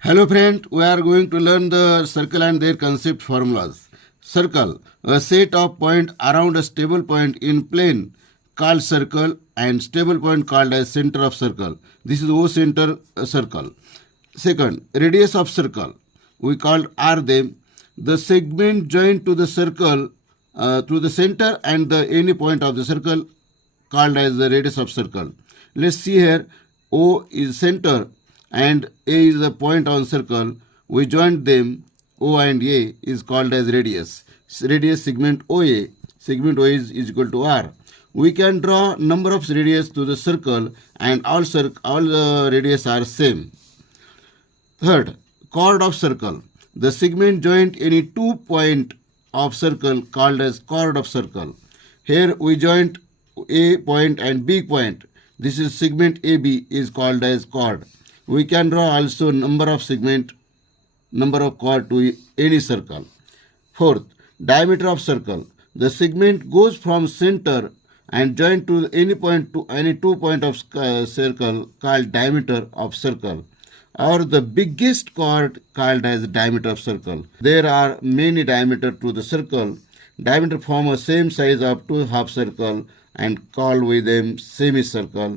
Hello friend, we are going to learn the circle and their concept formulas. Circle, a set of points around a stable point in plane called circle and stable point called as center of circle. This is O center circle. Second, radius of circle. We called R them. The segment joined to the circle through the center and the any point of the circle called as the radius of circle. Let's see here. O is center and A is the point on circle. We joined them. O and A is called as radius. Radius segment OA. Segment OA is equal to R. We can draw number of radius to the circle and all radius are same. Third, chord of circle. The segment joint any 2 point of circle called as chord of circle. Here we joint A point and B point. This is segment AB is called as chord. We can draw also number of chord to any circle. Fourth, diameter of circle. The segment goes from center and joined to any 2 point of circle called diameter of circle, or the biggest chord called as diameter of circle. There are many diameter to the circle. Diameter form a same size of two half circle and call with them semicircle.